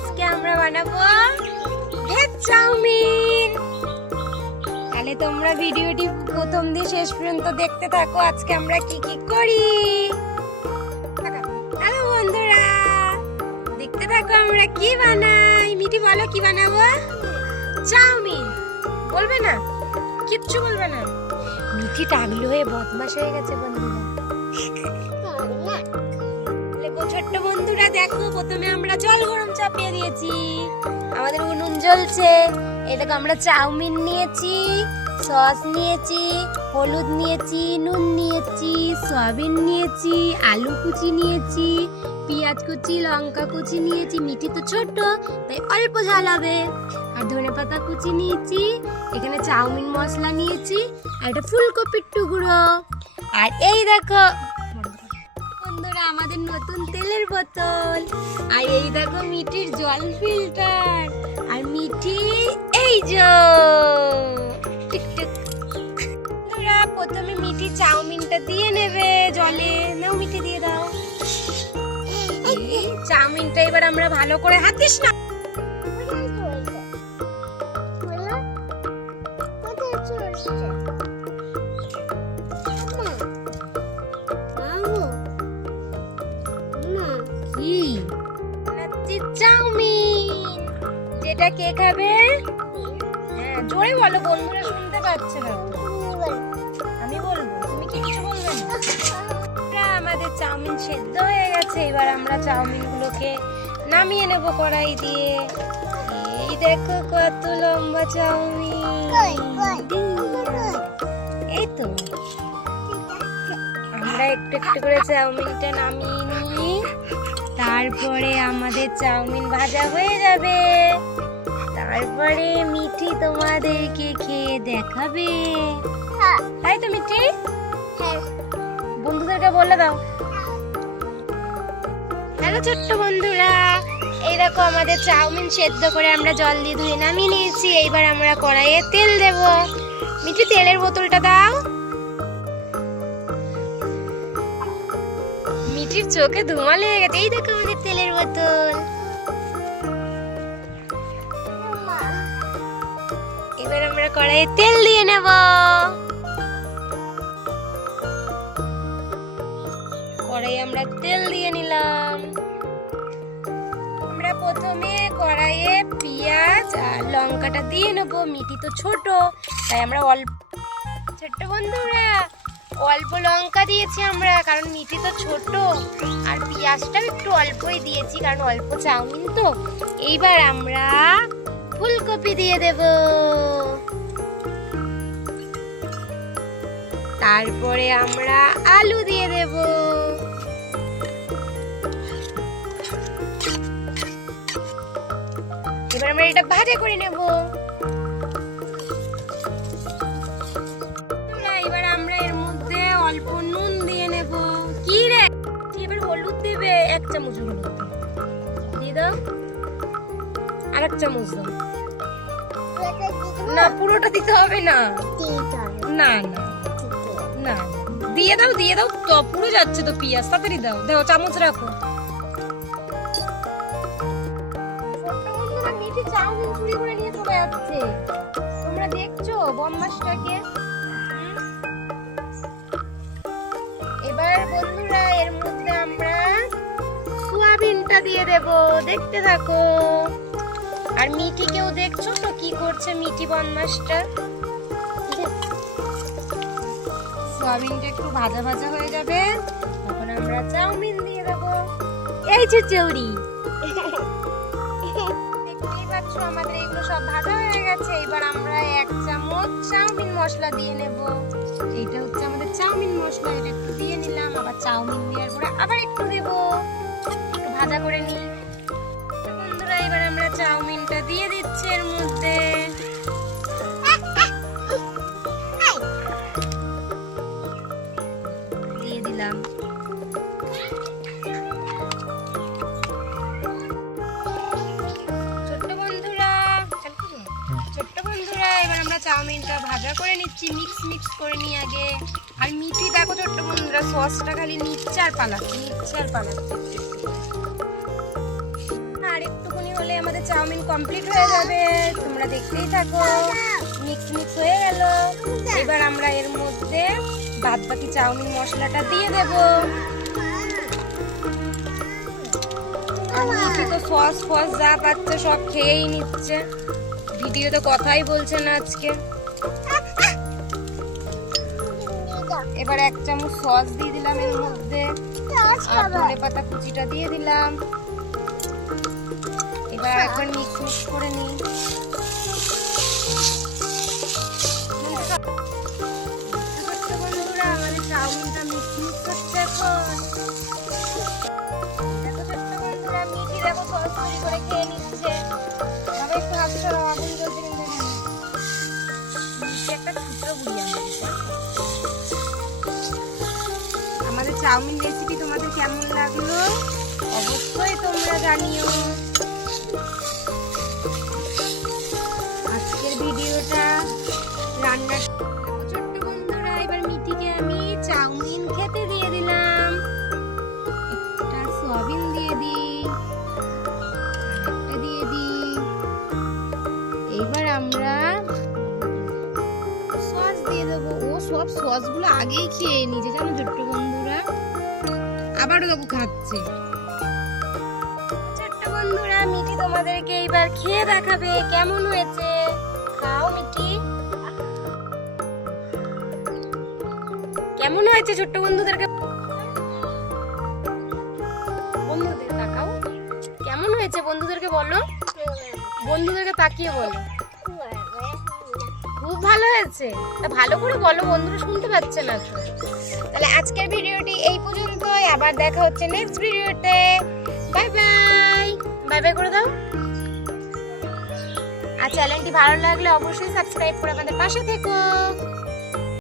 আজকে আমরা বানাবো ভেজ চাউমিন। তাহলে তোমরা ভিডিওটি প্রথম দিয়ে শেষ পর্যন্ত দেখতে থাকো। আজকে আমরা কি কি করি। হ্যালো বন্ধুরা, দেখতে থাকো আমরা কি বানাই। মিঠি বলো কি বানাবো? চাউমিন। বলবে না? কিচ্ছু বলবে না। মিঠি টাগলু হয়ে বদমাশ হয়ে গেছে বন্ধুরা। ছোট্ট বন্ধুরা দেখো, প্রথমে আমরা জল গরম চাপিয়ে দিয়েছি, আমাদের উনুন জ্বলছে। এই দেখো আমরা চাউমিন নিয়েছি, সস নিয়েছি, হলুদ নিয়েছি, নুন নিয়েছি, সয়াবিন নিয়েছি, আলু কুচি নিয়েছি, পেঁয়াজ কুচি, লঙ্কা কুচি নিয়েছি। মিঠি তো ছোট তাই অল্প ঝাল হবে। আর ধনেপাতা কুচি নিয়েছি, এখানে চাউমিন মশলা নিয়েছি, আর এটা ফুলকপির টুকরো। আর এই দেখো বন্ধুরা আমাদের নতুন তেলের বোতল। আর এই দেখো মিঠির জল ফিল্টার। আর মিঠি এই যে বন্ধুরা, প্রথমে মিঠি চাউমিনটা দিয়ে নেবে জলে। নাও মিঠি দিয়ে দাও চাউমিনটা। এবার আমরা ভালো করে হাতিস না। চাউমিন যেটা কে খাবে? হ্যাঁ জোরে বলো, বন্ধুরা শুনতে পাচ্ছে না। আমি বলবো, তুমি কি কিছু বলবে না? আমাদের চাউমিন সেদ্ধ হয়ে গেছে। এবার আমরা চাউমিন গুলোকে নামিয়ে নেব কড়াই দিয়ে। এই দেখো কত লম্বা চাউমিন। এই তো আমরা একটু একটু করে চাউমিনটা নামিয়ে নিই। তারপরে আমাদের চাউমিন ভাজা হয়ে যাবে। তারপরে মিঠি তোমাদেরকে খেয়ে দেখাবে। তাই তো মিঠি? বন্ধুদেরকে বলে দাও। হ্যালো ছোট্ট বন্ধুরা, এই দেখো আমাদের চাউমিন সেদ্ধ করে আমরা জল দিয়ে ধুয়ে নামিয়ে নিয়েছি। এইবার আমরা কড়াইয়ে তেল দেব। মিঠি তেলের বোতলটা দাও। মিঠির চোখে ধোঁয়া লেগে গেছে। এই দেখো আমাদের তেলের বোতল। এবার আমরা কড়াইয়ে তেল দিয়ে নেব। কড়াইয়ে আমরা তেল দিয়ে নিলাম। আমরা প্রথমে কড়াইয়ে পেঁয়াজ আর লঙ্কাটা দিয়ে নেব। মিঠি তো ছোট তাই আমরা অল্প, ছোট্ট বন্ধুরা অল্প লঙ্কা দিয়েছি আমরা, কারণ মিঠি তো ছোট। আর পেঁয়াজটাও একটু অল্পই দিয়েছি কারণ অল্প চাউমিন তো। এইবার আমরা ফুলকপি দিয়ে দেব। তারপরে আমরা আলু দিয়ে দেব। এবার আমরা এটা ভাজা করে নেব। এবার আমরা এর মধ্যে অল্প নুন দিয়ে নেব। কি রে, এবার হলুদ দেবে। 1 চামচ হলুদ দিয়ে দাও। আর 1 চামচ দাও। না পুরোটা দিতে হবে না। না না না দিয়ে দাও, দিয়ে দাও তো, পুরো যাচ্ছে তো পেঁয়াজ। তাড়াতাড়ি দাও, দাও চামচ রাখো। মিঠি চাউমিন চুরি করে নিয়ে চলে যাচ্ছে। তোমরা দেখছো বদমাশটাকে? এবার বন্ধুরা এর মধ্যে আমরা সয়াবিনটা দিয়ে দেব। দেখতে থাকো। আর মিঠিকেও দেখছো তো কি করছে মিঠি বদমাশটা। সয়াবিনটা একটু ভাজা ভাজা হয়ে যাবে, তখন আমরা চাউমিন দিয়ে দেব। এই যে চৌড়ি, দেখতেই পাচ্ছ আমাদের এগুলো সব ভাজা হয়ে গেছে। এবার আমরা 1 চামচ চাউমিন মশলা দিয়ে নেব। এইটা হচ্ছে আমাদের চাউমিন মশলা। এটা একটু দিয়ে নিলাম। আবার চাউমিন দেওয়ার পরে আবার একটু দেব, একটু ভাজা করে নিই। বন্ধুরা এবার আমরা চাউমিনটা দিয়ে দিচ্ছি এর মধ্যে। দিয়ে দিলাম। ছোট্ট বন্ধুরা এবার আমরা চাউমিনটা ভাজা করে নিচ্ছি। মিক্স করে নিই আগে। আর মিঠি দেখো ছোট্ট বন্ধুরা সসটা খালি নিচ্ছে আর পালাচ্ছে, নিচ্ছে আর পালাচ্ছে। আর আর একটুখানি হলে আমাদের চাউমিন কমপ্লিট হয়ে যাবে। তোমরা দেখতেই থাকো। মিক্স মিক্স হয়ে গেল। এবার আমরা এর মধ্যে বাদ বাকি চাউমিন মশলাটা দিয়ে দেব। আর মিঠি তো সস ফস যা পাচ্ছে সব খেয়েই নিচ্ছে, ভিডিওতে কথাই বলছে না আজকে। এবার 1 চামচ সস দিয়ে দিলাম এর মধ্যে, আর ধনে পাতা কুচিটা দিয়ে দিলাম। এবার একবার মিক্স মিক্স করে নিই। বন্ধুরা আমাদের চাউমিনটা মিক্স মিক্স হচ্ছে এখন। দেখো ছোট্ট বন্ধুরা, মিঠি দেখো সস তৈরি করে খেয়ে নিচ্ছে। তবে একটু হাত সরাও, আগুন জ্বলছে কিন্তু এখানে। মিঠি একটা ছোট্ট বুড়ি আমাদের চাউমিন রেসিপি তোমাদের কেমন লাগলো অবশ্যই তোমরা জানিও। আজকের ভিডিওটা রান্না ছোট্ট বন্ধুরা, এবার মিঠিকে আমি চাউমিন খেতে দিয়ে দিলাম। একটা সয়াবিন দিয়ে দিই, আরেকটা দিয়ে দিই। এইবার আমরা সস দিয়ে দেবো। ও সব সসগুলো আগেই খেয়ে নিয়েছে জানো ছোট্ট বন্ধুরা, আবারও দেখো খাচ্ছে। ছোট্ট বন্ধুরা, মিঠি তোমাদেরকে এইবার খেয়ে দেখাবে কেমন হয়েছে। খাও মিঠি, কেমন হয়েছে ছোট্ট বন্ধুদেরকে বন্ধুদের তাকাও, কেমন হয়েছে বন্ধুদেরকে বলো, বন্ধুদেরকে তাকিয়ে বলো। খুব ভালো হয়েছে, তা ভালো করে বলো, বন্ধুরা শুনতে পাচ্ছে না তো। তাহলে আজকের ভিডিওটি এই পর্যন্তই, আবার দেখা হচ্ছে নেক্সট ভিডিওতে। বাই বাই, বাই বাই করে দাও। আর চ্যানেলটি ভালো লাগলে অবশ্যই সাবস্ক্রাইব করে আমাদের পাশে থেকো।